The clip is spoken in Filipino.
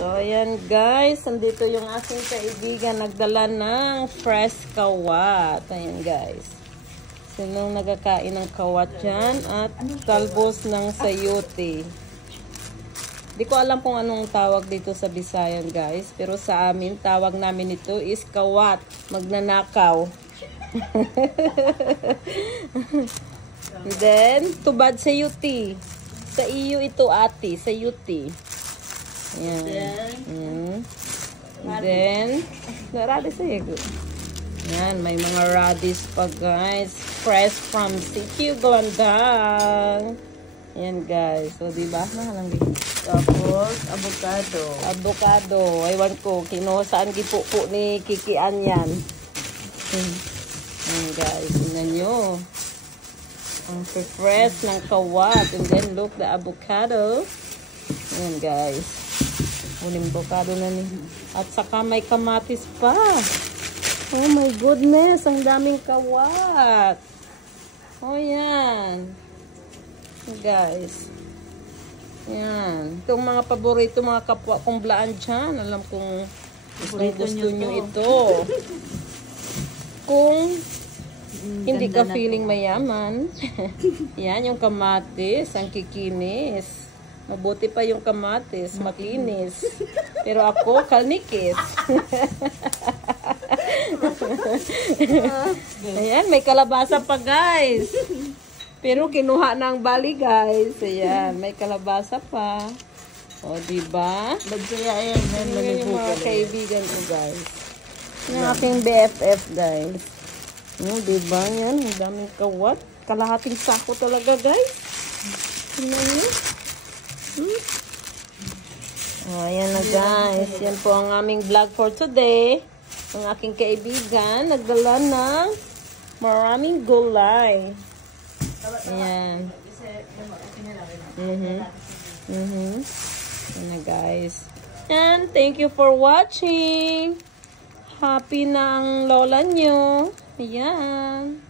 So, ayan guys. Andito yung aking kaibigan. Nagdala ng fresh kawat. Ayan guys. Sinong nagkakain ng kawat dyan? At talbos ng sayote. Di ko alam kung anong tawag dito sa Bisayan guys. Pero sa amin, tawag namin ito is kawat. Magnanakaw. And then, tubad sayote. Sa iyo ito ate, sayote. Ayan. Ayan. And then, radish sa'yo. Ayan, may mga radish pa guys. Fresh from Sitio Gulandang. Ayan guys. So, diba? Mahalang dito. Tapos, avocado. Avocado. Ewan ko, saan gipupo ni Kikian yan. Ayan guys. Tingnan nyo. Ang fresh ng kawat. And then, look, the avocado. Ayan guys. Uling avocado na ni. At saka may kamatis pa. Oh my goodness. Ang daming kawat. Oh, yan. Guys. Yan. Itong mga paborito, mga kapwa kong blaan dyan. Alam kong gusto nyo ito. Kung hindi ka feeling mayaman. Yan, yung kamatis. Ang kikinis. Mabuti pa yung kamatis. Makinis. Pero ako, kalnikis. Ayan, may kalabasa pa guys. Pero kinuha na ang bali guys. Ayan, may kalabasa pa. O, diba? Nagsaya yan. Ayan yung mga kaibigan ko guys. Yung aking BFF guys. Diba yan? Ang daming kawat. Kalahating sako talaga guys. Tingnan nyo. Ayan na guys. Yan po ang aming vlog for today. Ang aking kaibigan nagdala ng maraming gulay. Ayan. Ayan na guys. And thank you for watching. Happy na ang lola nyo. Ayan.